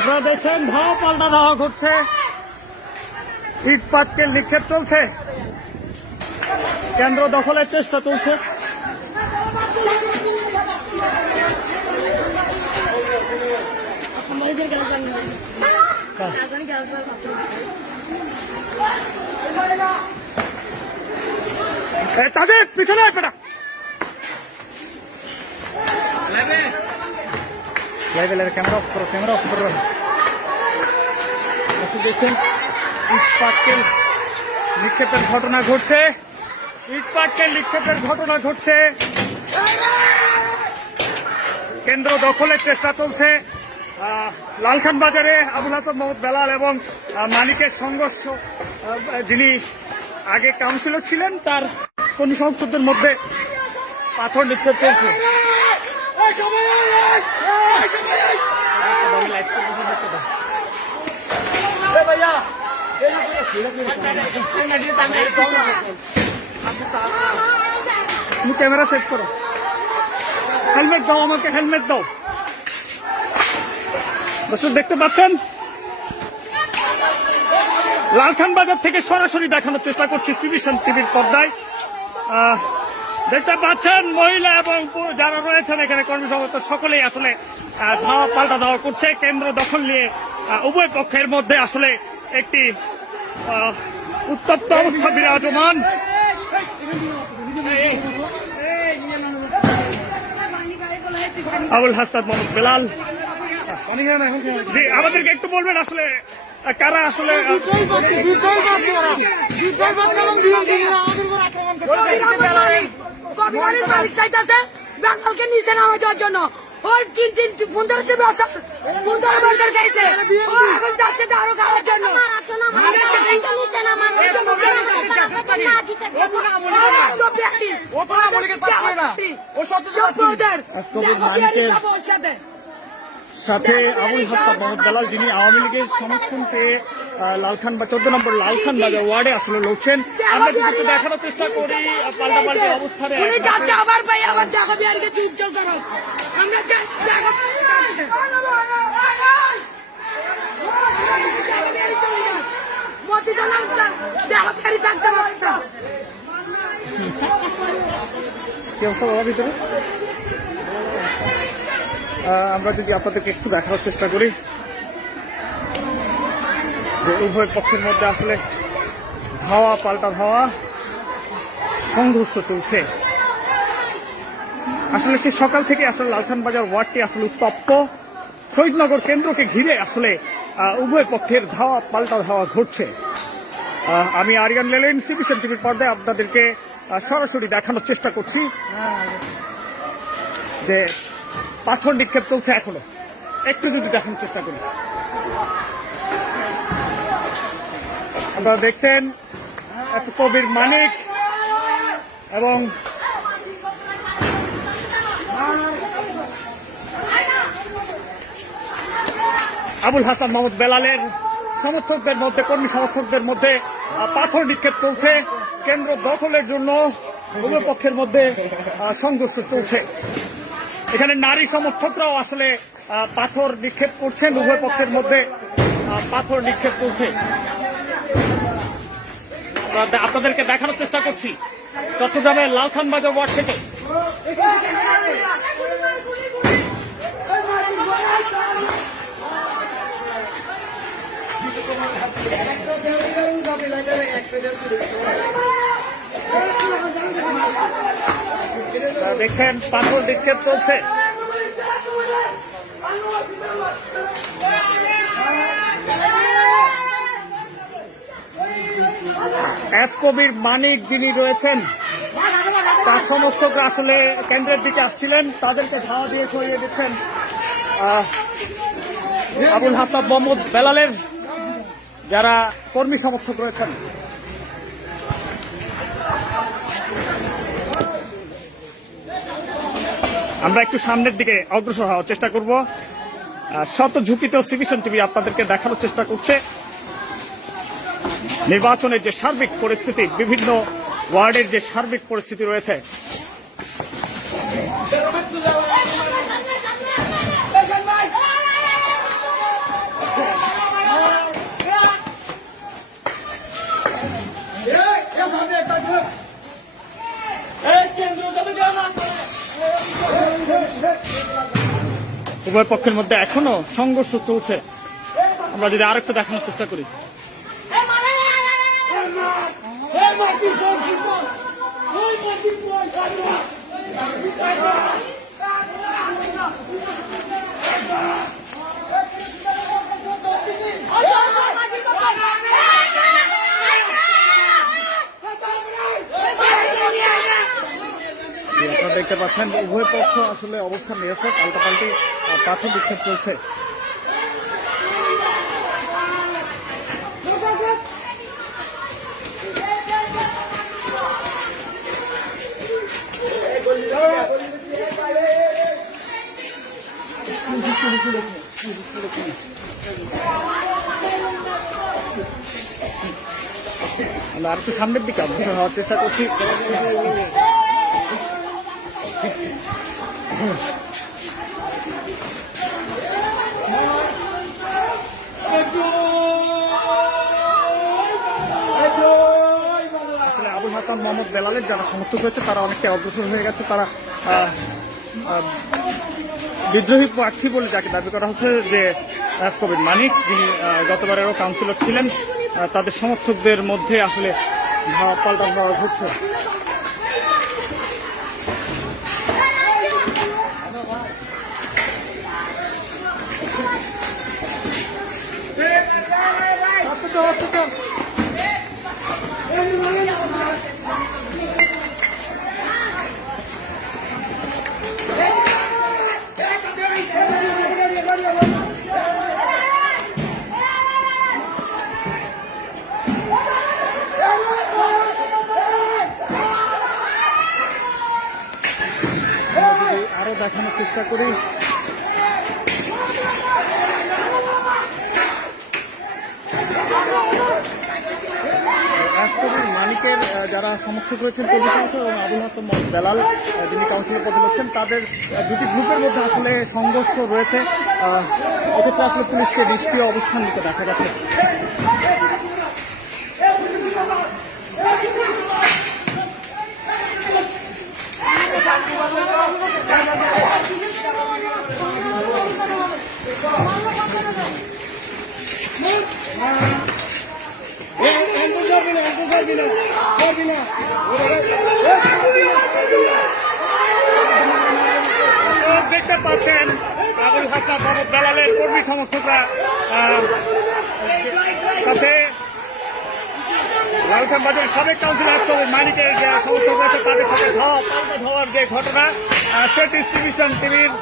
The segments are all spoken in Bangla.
আপনারা দেখছেন ধাওয়া পাল্টা ধাওয়া ঘটছে, ইট পাটকেল নিক্ষেপ চলছে, কেন্দ্র দখলের চেষ্টা চলছে। তাদের পিছনে পেটা ক্যামেরা অফ করো, ক্যামেরা অফ করো। দেখছেন ইট পাটকেল নিক্ষেপের ঘটনা ঘটছে, ইট পাটকেল নিক্ষেপের ঘটনা ঘটছে, কেন্দ্র দখলের চেষ্টা চলছে। লালখান বাজারে আবুল হাসান মোহাম্মদ বেলাল এবং মানিকের সংঘর্ষ, যিনি আগে কাউন্সিলর ছিলেন, তার কর্মী সমর্থকদের মধ্যে পাথর নিক্ষেপ চলছে। তুমি ক্যামেরা সেট করো, হেলমেট দাও আমাকে, হেলমেট দাও। দর্শক দেখতে পাচ্ছেন লালখান বাজার থেকে সরাসরি দেখানোর চেষ্টা করছি সিভিশন টিভির পর্দায়। দেখতে পাচ্ছেন মহিলা এবং যারা রয়েছেন এখানে কর্মী সমর্থক সকলেই আসলে ধাওয়া পাল্টা ধাওয়া করছে। কেন্দ্র দখল নিয়ে উভয় পক্ষের মধ্যে আসলে একটি উত্তপ্ত অবস্থা বিরাজমান। আবুল হাসান মোহাম্মদ বেলাল, জি আমাদেরকে একটু বলবেন আসলে কারা আসলে বেঙ্গলকে নিচে নামা দেওয়ার জন্য ওই 15 বছর 15 বছর গেছে, এখন যাচ্ছে আরো খাওয়ার জন্য। সাথে আবুল হাসান মোহাম্মদ বেলাল, যিনি আওয়ামী লীগের সমর্থন পেয়ে লালখান বা 14 নম্বর লালখান বাজার ওয়ার্ডে আসলে লড়ছেন। আমরা কিন্তু দেখানোর চেষ্টা করি পাল্টাপাল্টি অবস্থানে। আবার ভাই আবার দেখো বিহারকে চুপচাপ করো, আমরা কি অবস্থা বাবার ভিতরে? আমরা যদি আপনাদেরকে একটু দেখানোর চেষ্টা করি যে উভয় পক্ষের মধ্যে আসলে ধাওয়া পাল্টা ধাওয়া সংঘর্ষ চলছে। আসলে সে সকাল থেকে আসলে লালখান বাজার ওয়ার্ডটি আসলে উত্তপ্ত। শহীদনগর কেন্দ্রকে ঘিরে আসলে উভয় পক্ষের ধাওয়া পাল্টা ধাওয়া ঘটছে। আমি আরিয়ান লেলেন, সিভিশন টিভির পর্দায় আপনাদেরকে সরাসরি দেখানোর চেষ্টা করছি যে পাথর নিক্ষেপ চলছে এখনো। একটু যদি দেখানোর চেষ্টা করি, আপনারা দেখছেন কবির মানিক এবং আবুল হাসান মোহাম্মদ বেলালের সমর্থকদের মধ্যে, কর্মী সমর্থকদের মধ্যে পাথর নিক্ষেপ চলছে। কেন্দ্র দখলের জন্য উভয় পক্ষের মধ্যে সংঘর্ষ চলছে। এখানে নারী সমর্থকরাও আসলে পাথর নিক্ষেপ করছেন, উভয় পক্ষের মধ্যে পাথর নিক্ষেপ করছে। আপনাদেরকে দেখানোর চেষ্টা করছি চট্টগ্রামের লালখান বাজার ওয়ার্ড থেকে। দেখছেন পাথর নিক্ষেপ চলছে। এস কবির মানিক যিনি রয়েছেন, তার সমর্থকরা আসলে কেন্দ্রের দিকে আসছিলেন, তাদেরকে ধাওয়া দিয়ে সরিয়ে দিচ্ছেন আবুল হাসান মোহাম্মদ বেলালের যারা কর্মী সমর্থক রয়েছেন। আমরা একটু সামনের দিকে অগ্রসর হওয়ার চেষ্টা করব। শত ঝুঁকিতেও সিভিশন টিভি আপনাদেরকে দেখানোর চেষ্টা করছে নির্বাচনের যে সার্বিক পরিস্থিতি, বিভিন্ন ওয়ার্ডের যে সার্বিক পরিস্থিতি রয়েছে। উভয় পক্ষের মধ্যে এখনো সংঘর্ষ চলছে। আমরা যদি আরেকটু দেখানোর চেষ্টা করি। আপনারা দেখতে পাচ্ছেন উভয় পক্ষ আসলে অবস্থান নিয়েছে, পাল্টাপাল্টি পাথর বিক্ষেপ চলছে। আমরা আর একটু সামনের দিকে অগ্রসর হওয়ার চেষ্টা করছি। আসলে আবুল হাসান মোহাম্মদ বেলালের যারা সমর্থক রয়েছে তারা অনেকটা অগ্রসর হয়ে গেছে। তারা বিদ্রোহী প্রার্থী বলে যাকে দাবি করা হচ্ছে যে কবির মানিক, যিনি গতবারেরও কাউন্সিলর ছিলেন, তাদের সমর্থকদের মধ্যে আসলে পাল্টা ধাওয়া ঘটছে। আরো দেখানোর চেষ্টা করি। মালিকের যারা সমর্থক রয়েছেন কবি সমর্থক এবং আবুল হাসান মোহাম্মদ বেলাল যিনি কাউন্সিলর পদে রয়েছেন, তাদের দুটি গ্রুপের মধ্যে আসলে সংঘর্ষ রয়েছে। এক্ষেত্রে আসলে পুলিশকে নিষ্ক্রিয় অবস্থান নিতে দেখা যাচ্ছে। দেখতে পাচ্ছেন আবুল হাসান মোহাম্মদ বেলালের কর্মী সমর্থকরা সাথে লালখান বাজারের সাবেক কাউন্সিলর মানিকের যে সমর্থক রয়েছে তাদের সাথে পাল্টা ধাওয়ার যে ঘটনা, সেট টেলিভিশন টিভির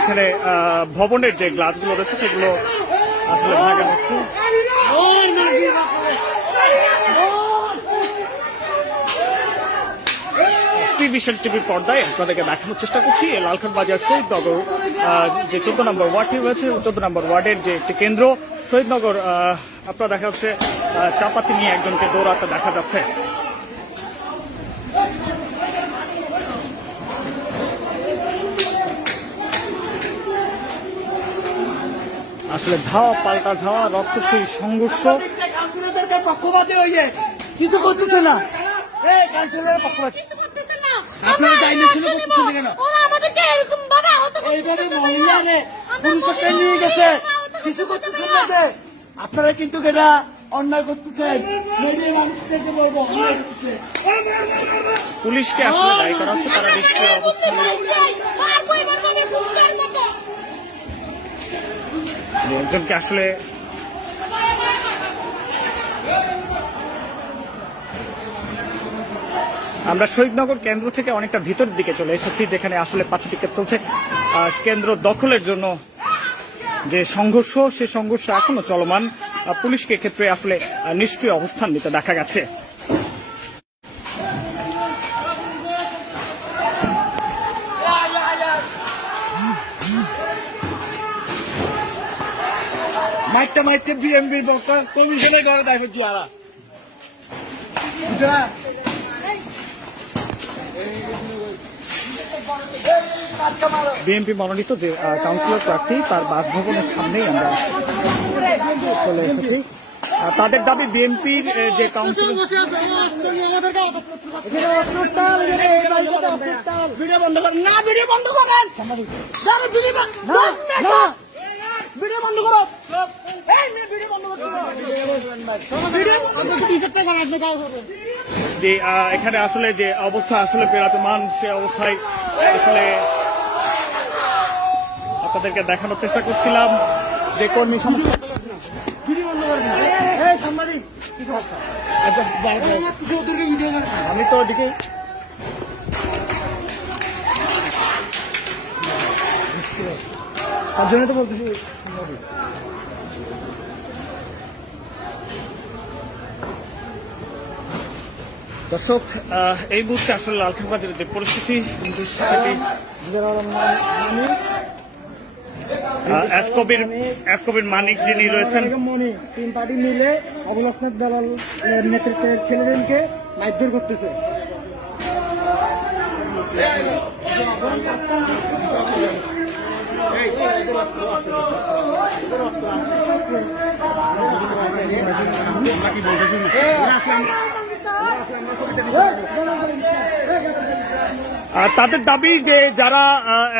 এখানে ভবনের যে গ্লাসগুলো রয়েছে সেগুলো আসলে ভাঙা হচ্ছে। টেলিভিশন টিভির পর্দায় আপনাদেরকে দেখানোর চেষ্টা করছি লালখান বাজার শহীদনগর যে 14 নম্বর ওয়ার্ডটি রয়েছে, 14 নম্বর ওয়ার্ডের যে একটি কেন্দ্র শহীদনগর। আপনারা দেখা যাচ্ছে চাপাতি নিয়ে একজনকে দৌড়াতে দেখা যাচ্ছে। আসলে ধাওয়া পাল্টা ধাওয়া, রক্তক্ষয়ী সংঘর্ষ। পক্ষপাতী হয়ে কিছু করতেছে না, পক্ষপাতী আপনারা দায়িত্ব ছিল করতেছেন কেন? এইভাবে মহিলারে পুরুষকে নিয়ে গেছে, কিছু করতেছেন না যে আপনারা কিন্তু এটা অন্যায় করতেছেন। পুলিশকে আসলে দায়ী করা হচ্ছে, তারা নিষ্ক্রিয় অবস্থানে। একজনকে আসলে আমরা শহীদনগর কেন্দ্র থেকে অনেকটা ভিতরের দিকে চলে এসেছি, যেখানে আসলে পাথর বিক্ষেপ চলছে। কেন্দ্র দখলের জন্য যে সংঘর্ষ, সে সংঘর্ষ এখনো চলমান। পুলিশকে ক্ষেত্রে আসলে নিষ্ক্রিয় অবস্থান নিতে দেখা গেছে। মাইকটা মাইকতে বিএমপির পক্ষ কমিশনে করে দেয় জিয়ারা বিএনপি মনোনীত যে কাউন্সিলর প্রার্থী তার বাসভবনের সামনেই আমরা চলে এসেছি। তাদের দাবি বিএনপির যে কাউন্সিলর ভিডিও বন্ধ করেন না, ভিডিও বন্ধ করেন, ভিডিও বন্ধ করো, যে এখানে আসলে যে অবস্থা আসলে বিরাজমান, সে অবস্থায় আসলে আপনাদেরকে দেখানোর চেষ্টা করছিলাম যে কর্মী সমর্থক। ভিডিও বন্ধ করেন, সাংবাদিক আমি তো ওদিকে তার জন্য তো বলতেছি। দর্শক, এই মুহূর্তে আসলে লালখান বাজারের যে পরিস্থিতি কবির মানিক যিনি রয়েছেন, তিন পার্টি মিলে আবুল হাসনাত দালাল নেতৃত্বের ছেলেদেরকে মারধর করতেছে। তাদের দাবি যে যারা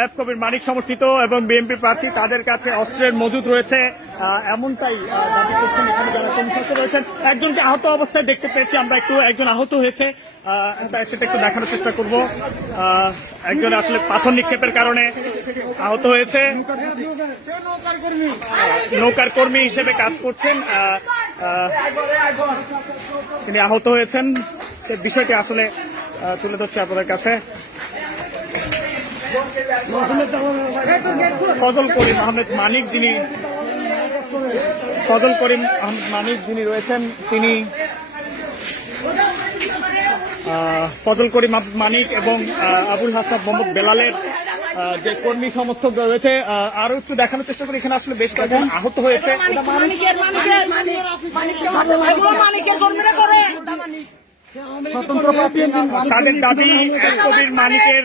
এফ কবির মানিক সমর্থিত এবং বিএনপি প্রার্থী তাদের কাছে অস্ত্রের মজুদ রয়েছে, এমনটাই দাবি করছেন এখানে যারা কর্মরত রয়েছেন। একজনকে আহত অবস্থায় দেখতে পেয়েছি আমরা, একজন আহত হয়েছে, সেটা একটু দেখানোর চেষ্টা করব। একজন আসলে পাথর নিক্ষেপের কারণে আহত হয়েছে, নৌকার কর্মী হিসেবে কাজ করছেন, তিনি আহত হয়েছেন। সে বিষয়টি আসলে তুলে ধরছে আপনাদের কাছে। ফজল করিম আহমেদ মানিক যিনি রয়েছেন, তিনি ফজল করিম মানিক এবং আবুল হাসনাত মোহাম্মদ বেলালের যে কর্মী সমর্থক রয়েছে। আরো একটু দেখানোর চেষ্টা করি, এখানে আসলে বেশ কয়েকজন আহত হয়েছে। তাদের দাবি কবির মানিকের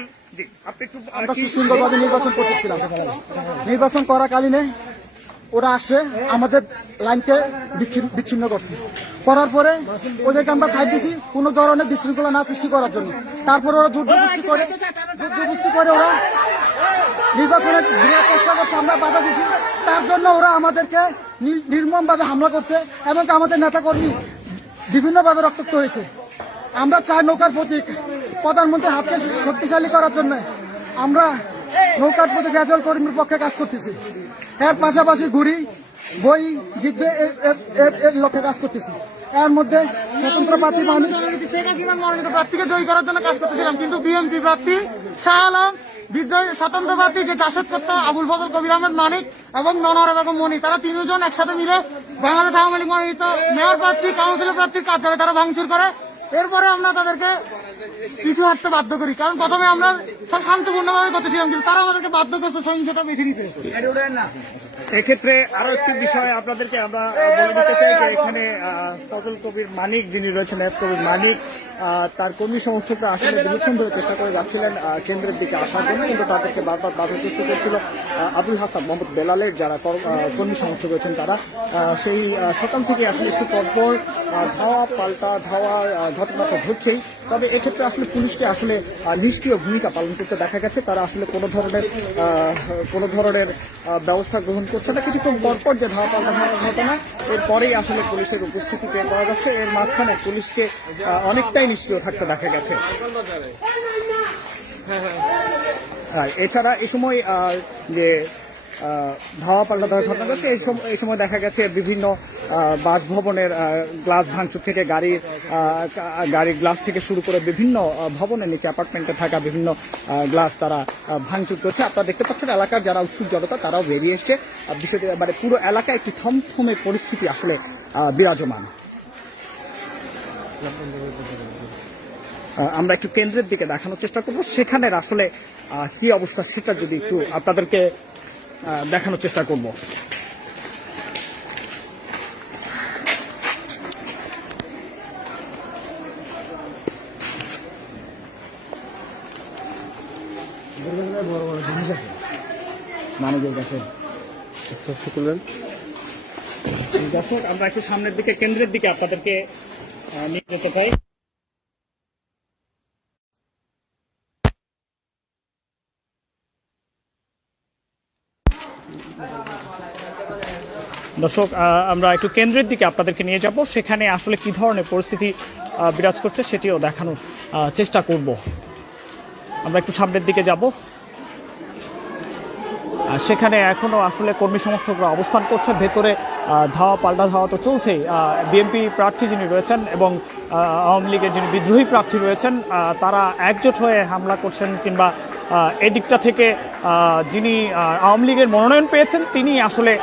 আমরা সুন্দরভাবে নির্বাচন করতেছিলাম। নির্বাচন করাকালীনে ওরা আসে আমাদের লাইনকে বিচ্ছিন্ন করছে, করার পরে ওদেরকে আমরা সাইড দিচ্ছি কোনো ধরনের বিশৃঙ্খলা না সৃষ্টি করার জন্য। তারপরে ওরা যুদ্ধবস্তি করে ওরা নির্বাচনের চেষ্টা করছে, আমরা বাধা দিচ্ছি। তার জন্য ওরা আমাদেরকে নির্মমভাবে হামলা করছে এবং আমাদের নেতাকর্মী বিভিন্নভাবে রক্তাক্ত হয়েছে। আমরা চাই নৌকার প্রতীক প্রধানমন্ত্রীর হাতকে শক্তিশালী করার জন্য আমরা নৌকার প্রতীক রেজাল কর্মীর পক্ষে কাজ করতেছি। এর পাশাপাশি ঘুরি বই জিতবে এর লক্ষ্যে কাজ করতেছি। এর মধ্যে স্বতন্ত্র প্রার্থী মনোনীত প্রার্থীকে জয়ী করার জন্য কাজ করতেছিলাম, কিন্তু বিএনপি প্রার্থী শাহ আলম, বিদ্রোহী স্বতন্ত্র প্রার্থী যে চাষের করতো আবুল ফজল কবির আহমেদ মানিক এবং ননর এবং মনি, তারা তিনজন একসাথে মিলে বাংলাদেশ আওয়ামী লীগ মনোনীত মেয়র প্রার্থী কাউন্সিলর প্রার্থীর কার্যালয়ে তারা ভাঙচুর করে। এরপরে আমরা তাদেরকে পিছু হাঁটতে বাধ্য করি, কারণ প্রথমে আমরা সব শান্তিপূর্ণভাবে করতেছিলাম, কিন্তু তারা আমাদেরকে বাধ্য করছে সহিংসতা বেছে নিতে। এক্ষেত্রে আরো একটি বিষয় আপনাদেরকে আমরা বলে দিতে চাই যে এখানে ফজল কবির মানিক যিনি রয়েছেন, এফ কবির মানিক, তার কর্মী সমর্থকরা আসলে দীর্ঘক্ষণ ধরে চেষ্টা করে যাচ্ছিলেন কেন্দ্রের দিকে আসার জন্য, কিন্তু তাদেরকে বারবার বাধাগ্রস্ত করছিল আবুল হাসনাত মোহাম্মদ বেলালের যারা কর্মী সমর্থক রয়েছেন তারা। সেই সকাল থেকে আসলে একটু পরপর ধাওয়া পাল্টা ধাওয়ার ঘটনাটা ঘটছেই। তবে এক্ষেত্রে আসলে পুলিশকে আসলে নিষ্ক্রিয় ভূমিকা পালন করতে দেখা গেছে। তারা আসলে কোনো ধরনের ব্যবস্থা গ্রহণ করছে না। কিছুক্ষণ পরপর যে ধাওয়া পাল্টা ঘটনা, এরপরেই আসলে পুলিশের উপস্থিতি টের পাওয়া যাচ্ছে। এর মাঝখানে পুলিশকে অনেকটাই নিষ্ক্রিয় থাকতে দেখা গেছে। এছাড়া এই সময় যে ধাওয়া পাল্টা দেওয়ার ঘটনা ঘটছে, এই সময় দেখা গেছে বিভিন্ন বাসভবনের গ্লাস ভাঙচুর থেকে গাড়ির গ্লাস থেকে শুরু করে বিভিন্ন ভবনের নিচে অ্যাপার্টমেন্টে থাকা বিভিন্ন গ্লাস তারা ভাঙচুর করছে। আপনারা দেখতে পাচ্ছেন এলাকার যারা উৎসুক জনতা তারাও বেরিয়ে এসছে। বিষয়টি মানে পুরো এলাকায় একটি থমথমে পরিস্থিতি আসলে বিরাজমান। আমরা একটু কেন্দ্রের দিকে দেখানোর চেষ্টা করব, সেখানের আসলে কি অবস্থা সেটা যদি একটু আপনাদেরকে দেখানোর চেষ্টা করব। বড় বড় জিনিস আছে মানুষের কাছে দর্শক আমরা একটু সামনের দিকে কেন্দ্রের দিকে আপনাদেরকে নিয়ে যেতে চাই। দর্শক আমরা একটু কেন্দ্রের দিকে আপনাদেরকে নিয়ে যাব, সেখানে আসলে কি ধরনের পরিস্থিতি বিরাজ করছে সেটিও দেখানোর চেষ্টা করব। আমরা একটু সামনের দিকে যাব, সেখানে এখনো আসলে কর্মী সমর্থকরা অবস্থান করছে। ভেতরে ধাওয়া পাল্টা ধাওয়া তো চলছেই। বিএনপি প্রার্থী যিনি রয়েছেন এবং আওয়ামী লীগের যিনি বিদ্রোহী প্রার্থী রয়েছেন তারা একজোট হয়ে হামলা করছেন, কিংবা এদিকটা থেকে যিনি আওয়ামী লীগের মনোনয়ন পেয়েছেন তিনি আসলে